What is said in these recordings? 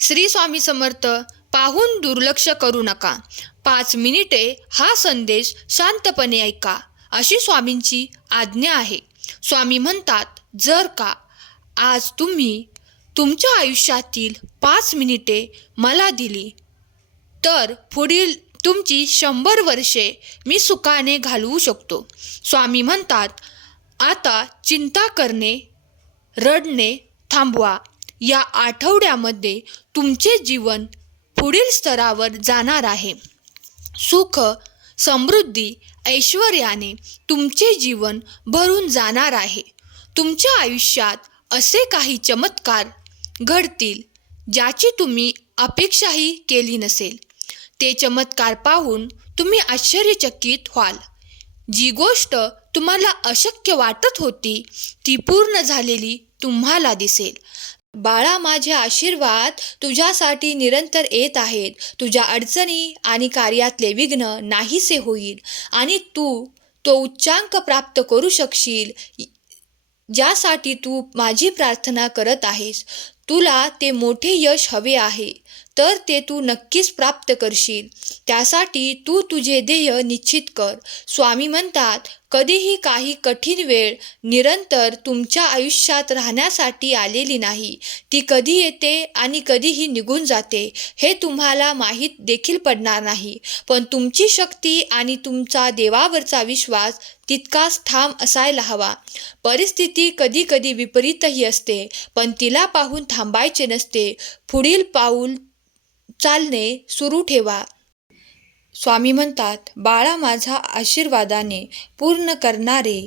श्री स्वामी समर्थ. पाहून दुर्लक्ष करू नका. 5 मिनिटे हा संदेश शांतपणे ऐका, अशी स्वामींची आज्ञा आहे. स्वामी म्हणतात, जर का आज तुम्ही तुमच्या आयुष्यातील 5 मिनिटे मला दिली तर पुढील तुमची 100 वर्षे मी सुखाने घालवू शकतो. स्वामी म्हणतात, आता चिंता करणे, रडणे थांबवा. या आठवड्यामध्ये तुमचे जीवन पुढील स्तरावर जाणार आहे. सुख, समृद्धी, ऐश्वर्याने तुमचे जीवन भरून जाणार आहे. तुमच्या आयुष्यात असे काही चमत्कार घडतील ज्याची तुम्ही अपेक्षाही केली नसेल. ते चमत्कार पाहून तुम्ही आश्चर्यचकित व्हाल. जी गोष्ट तुम्हाला अशक्य वाटत होती ती पूर्ण झालेली तुम्हाला दिसेल. बाळा, माझे आशीर्वाद तुझ्यासाठी निरंतर येत आहेत. तुझ्या अडचणी आणि कार्यातले विघ्न नाहीसे होईल आणि तू तो उच्चांक प्राप्त करू शकशील ज्यासाठी तू माझी प्रार्थना करत आहेस. तुला ते मोठे यश हवे आहे तर ते तू नक्कीच प्राप्त करशील. त्यासाठी तू तुझे ध्येय निश्चित कर. स्वामी म्हणतात, कधीही काही कठीण वेळ निरंतर तुमच्या आयुष्यात राहण्यासाठी आलेली नाही. ती कधी येते आणि कधीही निघून जाते हे तुम्हाला माहीत देखील पडणार नाही. पण तुमची शक्ती आणि तुमचा देवावरचा विश्वास तितकाच ठाम असायला हवा. परिस्थिती कधी कधी विपरीतही असते, पण तिला पाहून थांबायचे नसते. पुढील पाऊल चालणे सुरू ठेवा. स्वामी म्हणतात, बाळा, माझा आशीर्वादाने पूर्ण करणारे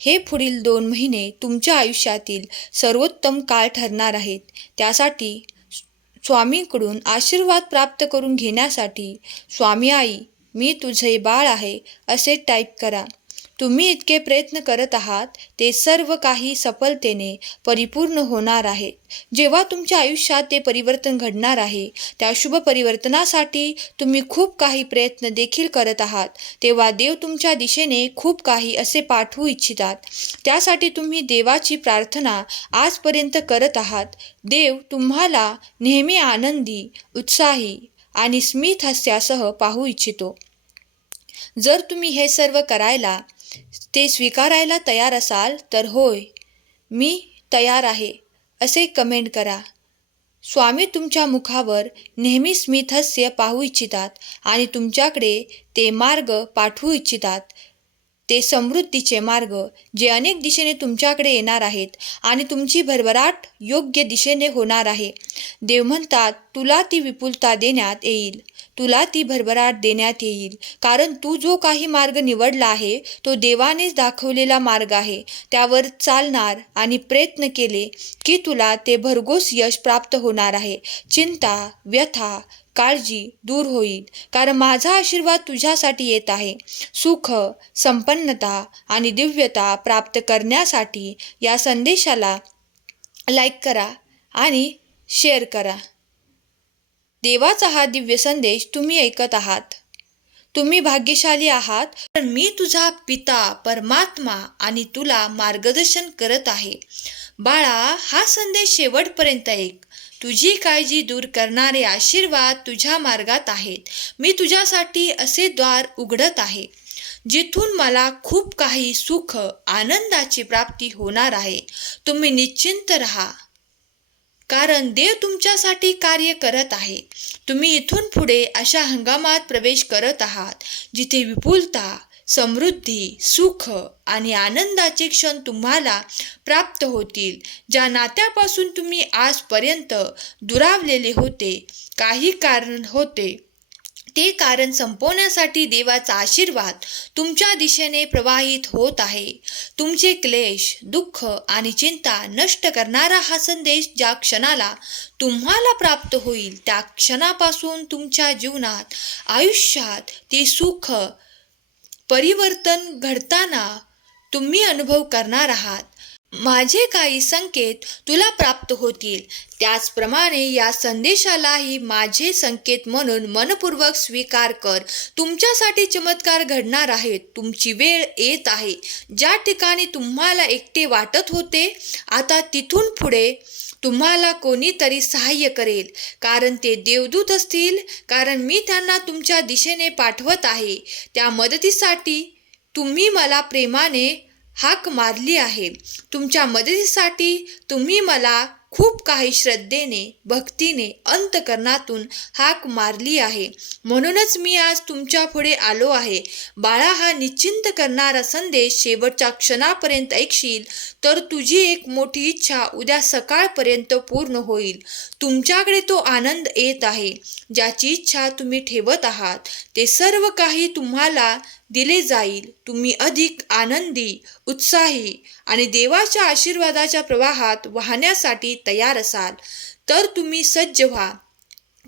हे पुढील 2 महिने तुमच्या आयुष्यातील सर्वोत्तम काळ ठरणार आहेत. त्यासाठी स्वामींकडून आशीर्वाद प्राप्त करून घेण्यासाठी स्वामी आई, मी तुझे बाळ आहे असे टाईप करा. तुम्ही इतके प्रयत्न करत आहात ते सर्व काही सफलतेने परिपूर्ण होणार आहे. जेव्हा तुमच्या आयुष्यात ते परिवर्तन घडणार आहे, त्या शुभ परिवर्तनासाठी तुम्ही खूप काही प्रयत्न देखील करत आहात, तेव्हा देव तुमच्या दिशेने खूप काही असे पाठवू इच्छितात. त्यासाठी तुम्ही देवाची प्रार्थना आजपर्यंत करत आहात. देव तुम्हाला नेहमी आनंदी, उत्साही आणि स्मित हास्यासह पाहू इच्छितो. जर तुम्ही हे सर्व करायला, ते स्वीकारायला तयार असाल तर होय, मी तयार आहे असे कमेंट करा. स्वामी तुमच्या मुखावर नेहमी स्मितहास्य पाहू इच्छितात आणि तुमच्याकडे ते मार्ग पाठवू इच्छितात. ते समृद्धीचे मार्ग जे अनेक दिशेने तुमच्याकडे येणार आहेत आणि तुमची भरभराट योग्य दिशेने होणार आहे. देव म्हणतात, तुला ती विपुलता देण्यात येईल, तुला ती भरभराट देण्यात येईल. कारण तू जो काही मार्ग निवडला आहे तो देवानेच दाखवलेला मार्ग आहे. त्यावर चालणार आणि प्रयत्न केले की तुला ते भरघोस यश प्राप्त होणार आहे. चिंता, व्यथा, काळजी दूर होईल, कारण माझा आशीर्वाद तुझ्यासाठी येत आहे. सुख, संपन्नता आणि दिव्यता प्राप्त करण्यासाठी या संदेशाला लाईक करा आणि शेअर करा. देवाचा हा दिव्य संदेश तुम्ही ऐकत आहात. तुम्ही भाग्यशाली आहात, कारण मी तुझा पिता परमात्मा आणि तुला मार्गदर्शन करत आहे. बाळा, हा संदेश शेवटपर्यंत ऐक. तुझी काळजी दूर करणारे आशीर्वाद तुझ्या मार्गात आहेत. मी तुझ्यासाठी असे द्वार उघडत आहे जिथून मला खूप काही सुख, आनंदाची प्राप्ती होणार आहे. तुम्ही निश्चिंत राहा, कारण देव तुमच्यासाठी कार्य करत आहे. तुम्ही इथून पुढे अशा हंगामात प्रवेश करत आहात जिथे विपुलता, समृद्धी, सुख आणि आनंदाचे क्षण तुम्हाला प्राप्त होतील. ज्या नात्यापासून तुम्ही आजपर्यंत दुरावलेले होते, काही कारण होते, ते कारण संपवण्यासाठी देवाचा आशीर्वाद तुमच्या दिशेने प्रवाहित होत आहे. तुमचे क्लेश, दुःख आणि चिंता नष्ट करणारा हा संदेश ज्या क्षणाला तुम्हाला प्राप्त होईल, त्या क्षणापासून तुमच्या जीवनात, आयुष्यात ते सुख परिवर्तन घडताना तुम्ही अनुभव करणार आहात. माझे काही संकेत तुला प्राप्त होतील, त्याचप्रमाणे या संदेशालाही माझे संकेत म्हणून मनपूर्वक स्वीकार कर. तुमच्यासाठी चमत्कार घडणार आहेत. तुमची वेळ येत आहे. ज्या ठिकाणी तुम्हाला एकटे वाटत होते, आता तिथून पुढे तुम्हाला कोणीतरी सहाय्य करेल, कारण ते देवदूत असतील, कारण मी त्यांना तुमच्या दिशेने पाठवत आहे. त्या मदतीसाठी तुम्ही मला प्रेमाने हाक मारली आहे. तुमच्या मदतीसाठी तुम्ही मला खूप काही श्रद्धेने, भक्तीने, अंतःकरणातून हाक मारली आहे. म्हणूनच मी आज तुमच्या पुढे आलो आहे. बाळा, हा निश्चिंत करणारा संदेश शेवटच्या क्षणापर्यंत ऐकशील तर तुझी एक मोठी इच्छा उद्या सकाळपर्यंत पूर्ण होईल. तुमच्याकडे तो आनंद येत आहे, ज्याची इच्छा तुम्ही ठेवत आहात. ते सर्व काही तुम्हाला दिले जाईल. तुम्ही अधिक आनंदी, उत्साही आणि देवाच्या आशीर्वादाच्या प्रवाहात वाहण्यासाठी तयार असाल तर तुम्ही सज्ज व्हा,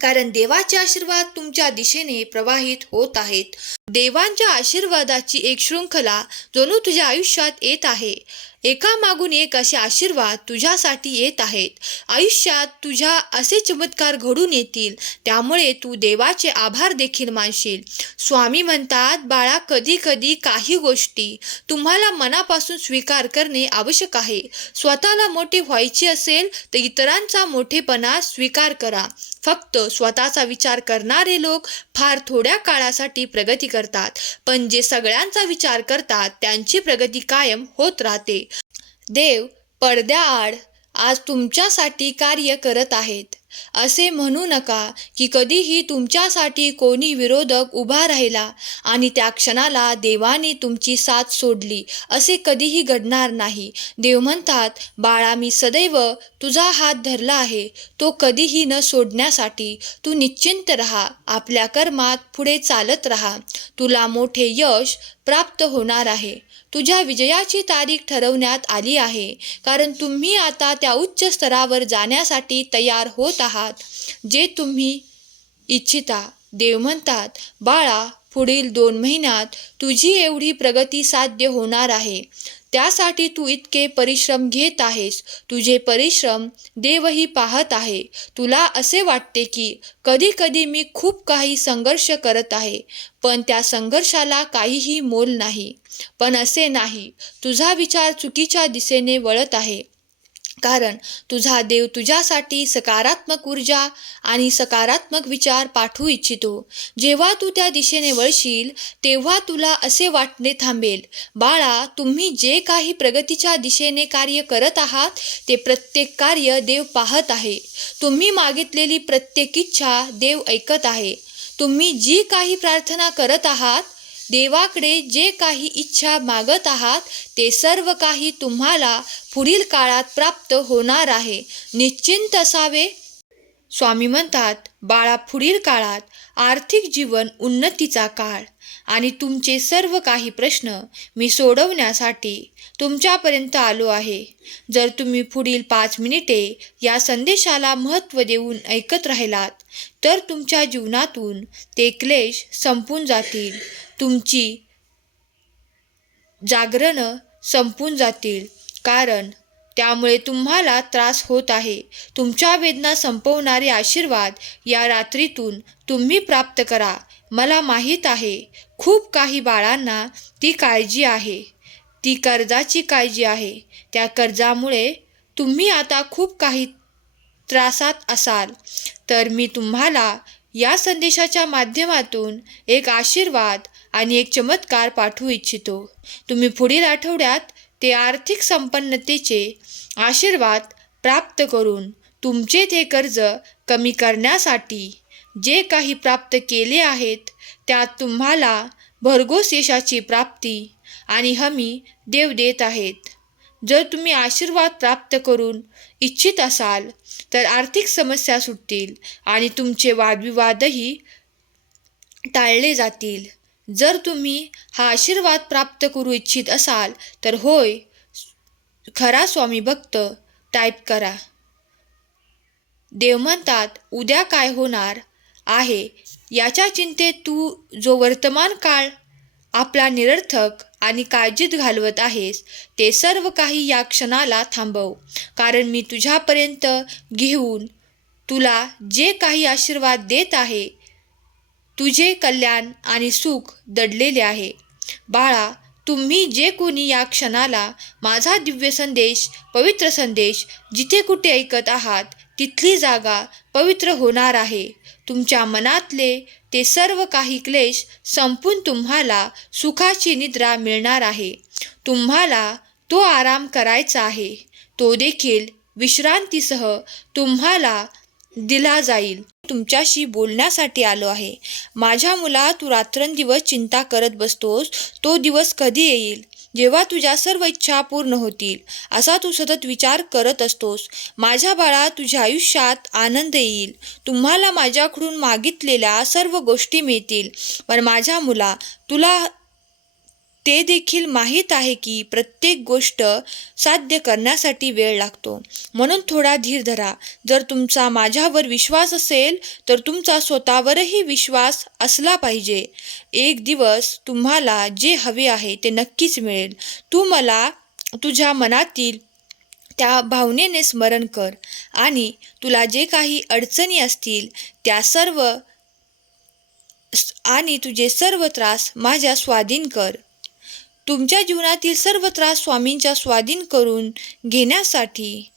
कारण देवाचे आशीर्वाद तुमच्या दिशेने प्रवाहित होत आहेत. देवांच्या आशीर्वादाची एक शृंखला जणू तुझ्या आयुष्यात येत आहे. एकामागून एक असे आशीर्वाद तुझ्यासाठी येत आहेत. आयुष्यात तुझ्या असे चमत्कार घडून येतील, त्यामुळे तू देवाचे आभार देखील मानशील. स्वामी म्हणतात, बाळा, कधी कधी काही गोष्टी तुम्हाला मनापासून स्वीकार करणे आवश्यक आहे. स्वतःला मोठे व्हायचे असेल तर इतरांचा मोठेपणा स्वीकार करा. फक्त स्वतःचा विचार करणारे लोक फार थोड्या काळासाठी प्रगती करतात, पण जे सगळ्यांचा विचार करतात त्यांची प्रगती कायम होत राहते. देव पडद्याआड आज तुमच्यासाठी कार्य करत आहेत. असे म्हणू नका की कधीही तुमच्यासाठी कोणी विरोधक उभा राहिला आणि त्या क्षणाला देवाने तुमची साथ सोडली. असे कधीही घडणार नाही. देव म्हणतात, बाळा, मी सदैव तुझा हात धरला आहे, तो कधीही न सोडण्यासाठी. तू निश्चिंत राहा, आपल्या कर्मात पुढे चालत राहा. तुला मोठे यश प्राप्त होणार आहे. तुझ्या विजयाची तारीख ठरवण्यात आली आहे, कारण तुम्ही आता त्या उच्च स्तरावर जाण्यासाठी तयार होत आहात, जे तुम्ही इच्छिता. देव म्हणतात, बाळा, पुढील 2 महिन्यात तुझी एवढी प्रगती साध्य होणार आहे. त्यासाठी तू इतके परिश्रम घेत आहेस. तुझे परिश्रम देवही पाहत आहे. तुला असे वाटते की कधी कधी मी खूप काही संघर्ष करत आहे, पण त्या संघर्षाला काहीही मोल नाही. पण असे नाही. तुझा विचार चुकीच्या दिशेने वळत आहे, कारण तुझा देव तुझ्यासाठी सकारात्मक ऊर्जा आणि सकारात्मक विचार पाठवू इच्छितो. जेव्हा तू त्या दिशेने वळशील तेव्हा तुला असे वाटणे थांबेल. बाळा, तुम्ही जे काही प्रगतीच्या दिशेने कार्य करत आहात ते प्रत्येक कार्य देव पाहत आहे. तुम्ही मागितलेली प्रत्येक इच्छा देव ऐकत आहे. तुम्ही जी काही प्रार्थना करत आहात, देवाकडे जे काही इच्छा मागत आहात, ते सर्व काही तुम्हाला पुढील काळात प्राप्त होणार आहे. निश्चिंत असावे. स्वामी म्हणतात, बाळा, पुढील काळात आर्थिक जीवन उन्नतीचा काळ आणि तुमचे सर्व काही प्रश्न मी सोडवण्यासाठी तुमच्यापर्यंत आलो आहे. जर तुम्ही पुढील 5 मिनिटे या संदेशाला महत्त्व देऊन ऐकत राहिलात तर तुमच्या जीवनातून ते क्लेश संपून जातील. तुमची जागरणं संपून जातील, कारण त्यामुळे तुम्हाला त्रास होत आहे. तुमच्या वेदना संपवणारे आशीर्वाद या रात्रीतून तुम्ही प्राप्त करा. मला माहीत आहे, खूप काही बाळांना ती काळजी आहे, ती कर्जाची काळजी आहे. त्या कर्जामुळे तुम्ही आता खूप काही त्रासात असाल. तर मी तुम्हाला या संदेशाच्या माध्यमातून एक आशीर्वाद आणि एक चमत्कार पाठवू इच्छितो. तुम्ही पुढील आठवड्यात ते आर्थिक संपन्नतेचे आशीर्वाद प्राप्त करून तुमचे ते कर्ज कमी करण्यासाठी जे काही प्राप्त केले आहेत त्यात तुम्हाला भरघोस यशाची प्राप्ती आणि हमी देव देत आहेत. जर तुम्ही आशीर्वाद प्राप्त करून इच्छित असाल तर आर्थिक समस्या सुटतील आणि तुमचे वादविवादही टाळले जातील. जर तुम्ही हा आशीर्वाद प्राप्त करू इच्छित असाल तर होय, खरा स्वामी भक्त टाईप करा. देव म्हणतात, उद्या काय होणार आहे याच्या चिंतेत तू जो वर्तमान काळ आपला निरर्थक आणि काळजीत घालवत आहेस ते सर्व काही या क्षणाला थांबव, कारण मी तुझ्यापर्यंत घेऊन तुला जे काही आशीर्वाद देत आहे तुझे कल्याण आणि सुख दडलेले आहे. बाळा, तुम्ही जे कोणी या क्षणाला माझा दिव्य संदेश, पवित्र संदेश जिथे कुठे ऐकत आहात तिथली जागा पवित्र होणार आहे. तुमच्या मनातले ते सर्व काही क्लेश संपून तुम्हाला सुखाची निद्रा मिळणार आहे. तुम्हाला तो आराम करायचा आहे. तो देखील विश्रांतीसह तुम्हाला दिला जाईल. तुमच्याशी बोलण्यासाठी आलो आहे. माझ्या मुला, तू रात्रंदिवस चिंता करत बसतोस. तो दिवस कधी येईल जेव्हा तुझ्या सर्व इच्छा पूर्ण होतील, असा तू सतत विचार करत असतोस. माझ्या बाळा, तुझ्या आयुष्यात आनंद येईल. तुम्हाला माझ्याकडून मागितलेल्या सर्व गोष्टी मिळतील. पण माझ्या मुला, तुला ते देखील माहीत आहे की प्रत्येक गोष्ट साध्य करण्यासाठी वेळ लागतो. म्हणून थोडा धीर धरा. जर तुमचा माझ्यावर विश्वास असेल तर तुमचा स्वतःवरही विश्वास असला पाहिजे. एक दिवस तुम्हाला जे हवे आहे ते नक्कीच मिळेल. तू मला तुझ्या मनातील त्या भावनेने स्मरण कर आणि तुला जे काही अडचणी असतील त्या सर्व आणि तुझे सर्व त्रास माझ्या स्वाधीन कर. तुमच्या जीवनातील सर्व त्रास स्वामींच्या स्वाधीन करून घेण्यासाठी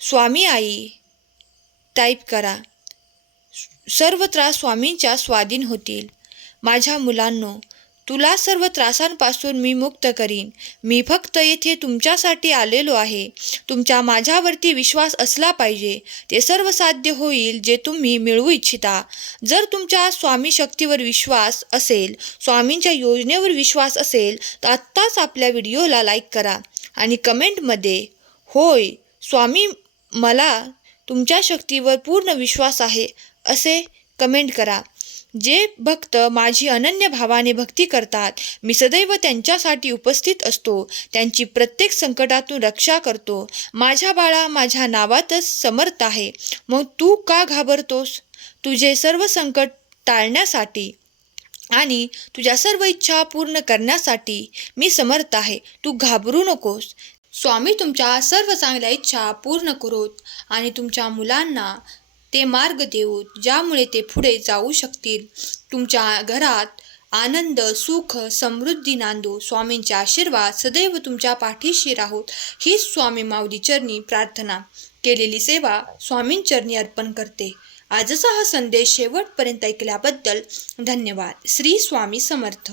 स्वामी आई टाईप करा. सर्व त्रास स्वामींच्या स्वाधीन होतील. माझ्या मुलांनो, तुला सर्व त्रासांपासून मी मुक्त करीन. मी फक्त येथे तुमच्यासाठी आलेलो आहे. तुमच्या माझ्यावरती विश्वास असला पाहिजे. ते सर्व साध्य होईल जे तुम्ही मिळवू इच्छिता. जर तुमच्या स्वामी शक्तीवर विश्वास असेल, स्वामींच्या योजनेवर विश्वास असेल तर आत्ताच आपल्या व्हिडिओला लाईक करा आणि कमेंटमध्ये होय स्वामी, मला तुमच्या शक्तीवर पूर्ण विश्वास आहे असे कमेंट करा. जे भक्त माझी अनन्य भावाने भक्ती करतात, मी सदैव त्यांच्यासाठी उपस्थित असतो. त्यांची प्रत्येक संकटातून रक्षा करतो. माझ्या बाळा, माझ्या नावातच समर्थ आहे. मग तू का घाबरतोस? तुझे सर्व संकट टाळण्यासाठी आणि तुझ्या सर्व इच्छा पूर्ण करण्यासाठी मी समर्थ आहे. तू घाबरू नकोस. स्वामी तुमच्या सर्व चांगल्या इच्छा पूर्ण करोत आणि तुमच्या मुलांना ते मार्ग देऊत ज्यामुळे ते पुढे जाऊ शकतील. तुमच्या घरात आनंद, सुख, समृद्धी नांदो. स्वामींचे आशीर्वाद सदैव तुमच्या पाठीशी राहोत. हीच स्वामी माऊली चरणी प्रार्थना. केलेली सेवा स्वामींचरणी अर्पण करते. आजचा हा संदेश शेवटपर्यंत ऐकल्याबद्दल धन्यवाद. श्री स्वामी समर्थ.